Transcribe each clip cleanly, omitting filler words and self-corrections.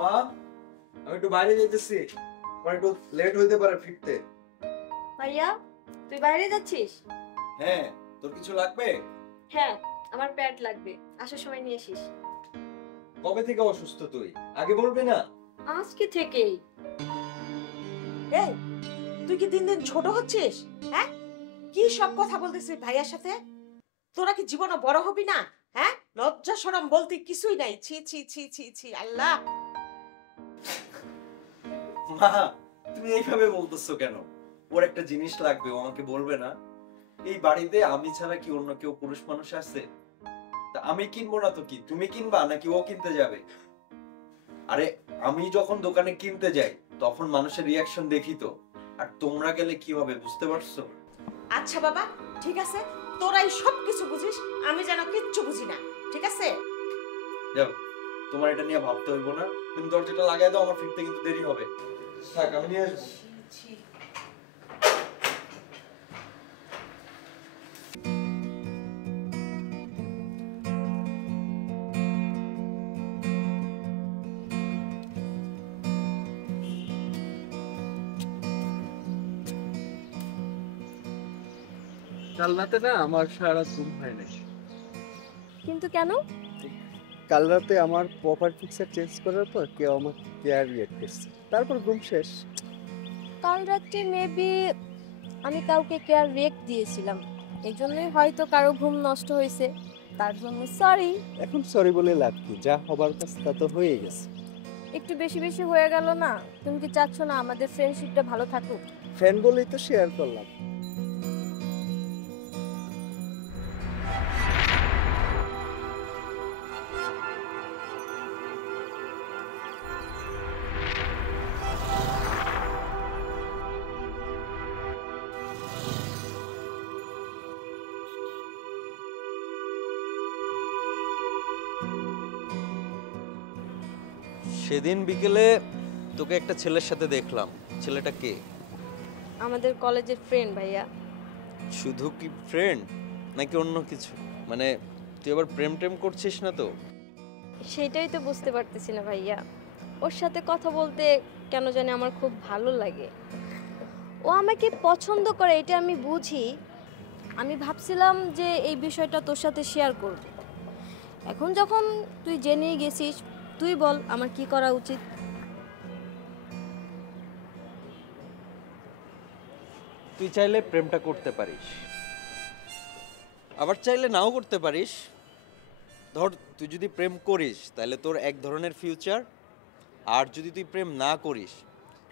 মা, আমি একটু বাইরে যেতেছি, আমার একটু লেট হইতে পারে ফিরতে। ভাইয়া, তুই বাইরে যাচ্ছিস? হ্যাঁ, তোর কিছু লাগবে? হ্যাঁ, আমার প্যাড লাগবে, আসার সময় নিয়ে আসিস। কবে থেকে অসুস্থ তুই, আগে বলবি না? আজকে থেকেই। এই, তুই কি দিন দিন ছোট হচ্ছিস? হ্যাঁ, কি সব কথা বলতেছিস ভাইয়ার সাথে? তোরা কি জীবনে বড় হবি না? হ্যাঁ, লজ্জা শরম বলতে কিছুই নাই। ছি ছি ছি ছি ছি, আল্লাহ। মা, তুমি এইভাবে বলতেছো কেন? ওর একটা জিনিস লাগবে, ও আমাকে বলবে না? এই বাড়িতে আমি ছাড়া কি অন্য কেউ পুরুষ মানুষ আছে? তা আমি কিনবো না তো কি, তুমি কিনবা নাকি ও কিনতে যাবে? আরে আমি যখন দোকানে কিনতে যাই তখন মানুষের রিয়াকশন দেখি তো, আর তোমরা গেলে কি হবে বুঝতে পারছো? আচ্ছা বাবা, ঠিক আছে, তোরাই সব কিছু বুঝিস, আমি যেন কিচ্ছু বুঝি না, ঠিক আছে? যাও, তোমার এটা নিয়ে ভাবতে হইব না। তুমি দরজাটা লাগাই দাও, আমার ফিরতে কিন্তু দেরি হবে। থাক, আমি নিয়ে আসবো। কাল রাতে না আমার সারা ঘুম হয় নাই। কিন্তু কেন? কাল রাতে আমার প্রপার পিকচার চেঞ্জ করার পর কেউ আমার কেয়ার রিয়েক্ট করছে, তারপর ঘুম শেষ। কাল রাত্রে মেবি আমি কাউকে কেয়ার রিয়েক্ট দিয়েছিলাম, এই জন্যই হয়তো কারো ঘুম নষ্ট হয়েছে, তার জন্য সরি। এখন সরি বলে লাভ কি, যা হবার কাজ তা তো হয়ে গেছে। একটু বেশি বেশি হয়ে গেল না? তুমি কি চাচ্ছ না আমাদের ফ্রেন্ডশিপটা ভালো থাকুক? ফ্যান বলেই তো শেয়ার করলাম। সেদিন বিকেলে তোকে একটা ছেলের সাথে দেখলাম, ছেলেটা কে? আমাদের কলেজের ফ্রেন্ড ভাইয়া। শুধু কি ফ্রেন্ড নাকি অন্য কিছু? মানে তুই আবার প্রেম টেম করছিস না তো? সেটাই তো বুঝতে পারতেছি না ভাইয়া, ওর সাথে কথা বলতে কেন জানি আমার খুব ভালো লাগে। ও আমাকে পছন্দ করে এটা আমি বুঝি। আমি ভাবছিলাম যে এই বিষয়টা তোর সাথে শেয়ার করব। এখন যখন তুই জেনেই গেছিস, তুই বল আমার কি করা উচিত। তুই চাইলে প্রেমটা করতে পারিস, আবার চাইলে নাও করতে পারিস। ধর তুই যদি প্রেম করিস তাহলে তোর এক ধরনের ফিউচার, আর যদি তুই প্রেম না করিস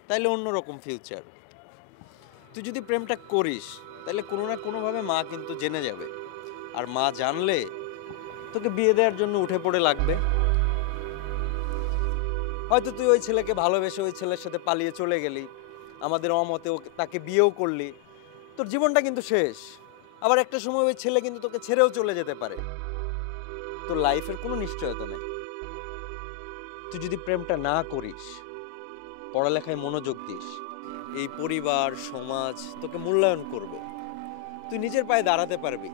তাহলে অন্য রকম ফিউচার। তুই যদি প্রেমটা করিস তাহলে কোনো না কোনোভাবে মা কিন্তু জেনে যাবে, আর মা জানলে তোকে বিয়ে দেওয়ার জন্য উঠে পড়ে লাগবে। হয়তো তুই ওই ছেলেকে ভালোবেসে ওই ছেলের সাথে পালিয়ে চলে গেলি, আমাদের অমতে তাকে বিয়েও করলি, তোর জীবনটা কিন্তু শেষ। আবার একটা সময় ওই ছেলে কিন্তু তোকে ছেড়েও চলে যেতে পারে, তোর লাইফের কোনো নিশ্চয়তা নেই। তুই যদি প্রেমটা না করিস, পড়ালেখায় মনোযোগ দিস, এই পরিবার সমাজ তোকে মূল্যায়ন করবে, তুই নিজের পায়ে দাঁড়াতে পারবি,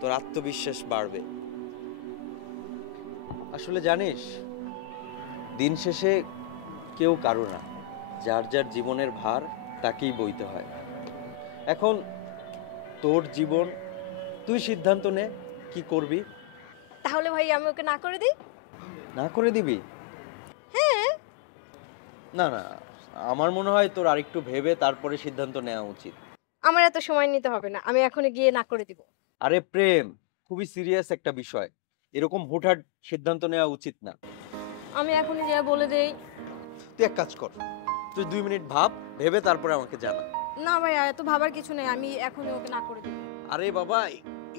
তোর আত্মবিশ্বাস বাড়বে। আসলে জানিস, দিন শেষে কেউ কারো না, যার যার জীবনের ভার তাকেই বইতে হয়। এখন তোর জীবন, তুই সিদ্ধান্ত নে কি করবি। তাহলে ভাই আমি ওকে না করে দিই? না করে দিবি? হ্যাঁ। না না, আমার মনে হয় তোর আরেকটু ভেবে তারপরে সিদ্ধান্ত নেওয়া উচিত। আমার এত সময় নিতে হবে না, আমি এখনই গিয়ে না করে দিব। আরে প্রেম খুবই সিরিয়াস একটা বিষয়, এরকম হুটহাট সিদ্ধান্ত নেওয়া উচিত না। আমি এখনই যা বলে দেই। তুই এক কাজ কর, তুই 2 মিনিট ভাব, ভেবে তারপরে আমাকে জানা। না ভাইয়া, এত ভাবার কিছু নেই, আমি এখনই ওকে না করে দিব। আরে বাবা,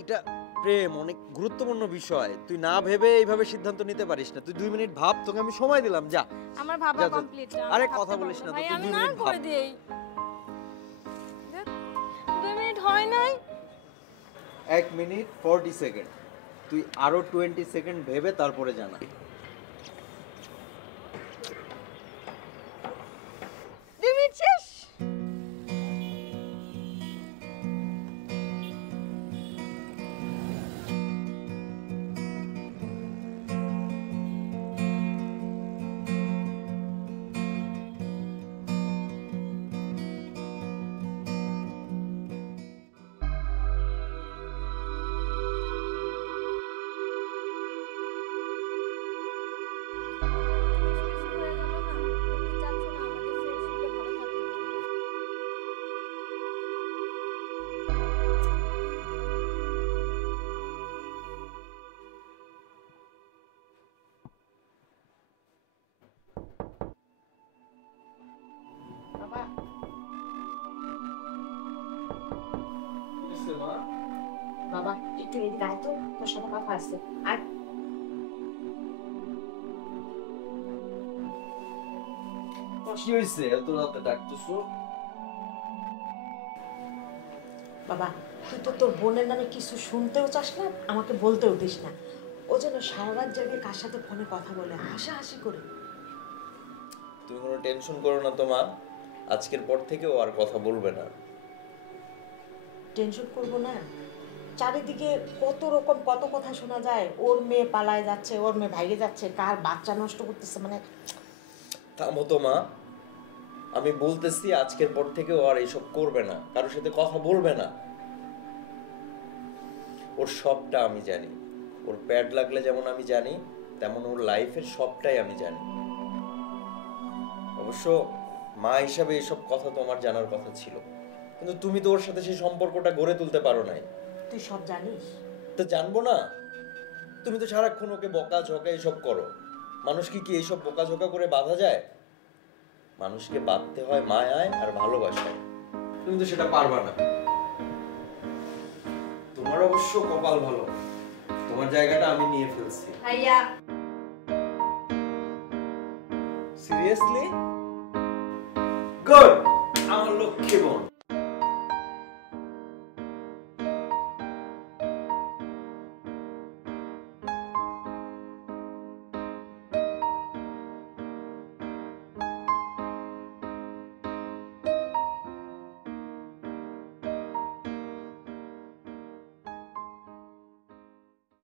এটা প্রেম অনেক গুরুত্বপূর্ণ বিষয়, তুই না ভেবে এইভাবে সিদ্ধান্ত নিতে পারিস না। তুই 2 মিনিট ভাব, তোকে আমি সময় দিলাম, যা। আমার ভাবা যা, যা। কমপ্লিট। আরে কথা বলিস না তো, ভাই তুই আমি 2 না মিনিট ভাব। করে দেই। 2 মিনিট হয় নাই। 1 মিনিট 40 সেকেন্ড, তুই আরো 20 সেকেন্ড ভেবে তারপরে জানা। 2 মিনিট শেষ। একটু এদিকে আয় তো, তোর সাথে কথা আছে। আর কি হয়েছে এত রাতে ডাকতেছো? বাবা, তুই তো তোর বোনের নামে কিছু শুনতেও চাস না, আমাকে বলতেও দিস না। ও যেন সারা রাত জাগে কার সাথে ফোনে কথা বলে, হাসাহাসি করে। তুমি কোনো টেনশন করো না তো মা, আজকের পর থেকে ও আর কথা বলবে না। টেনশন করবো না? চারিদিকে কত রকম কত কথা শোনা যায়, ওর মেয়ে পালায় যাচ্ছে, ওর মেয়ে ভাইগে যাচ্ছে, কার বাচ্চা নষ্ট করতেছে, মানে থামো তো মা, আমি বলতেছি আজকের পর থেকে ও আর এইসব করবে না, কারোর সাথে কথা বলবে না। ওর সবটা আমি জানি, ওর প্যাড লাগলে যেমন আমি জানি, তেমন ওর লাইফের সবটাই আমি জানি। অবশ্য মা হিসাবে এসব কথা তোমার জানার কথা ছিল, কিন্তু তুমি তো ওর সাথে সেই সম্পর্কটা গড়ে তুলতে পারো নাই। তুই সব জানিস। তো জানবো না? তুমি তো সারাক্ষণ ওকে বকা ঝকা এসব করো। মানুষ কি এইসব বকা ঝকা করে বাঁধা যায়? মানুষকে বাঁধতে হয় মায়ায় আর ভালোবাসায়। তুমি তো সেটা পারবা না। তোমার অবশ্য কপাল ভালো, তোমার জায়গাটা আমি নিয়ে ফেলছি। ভাইয়া সিরিয়াসলি? গুড।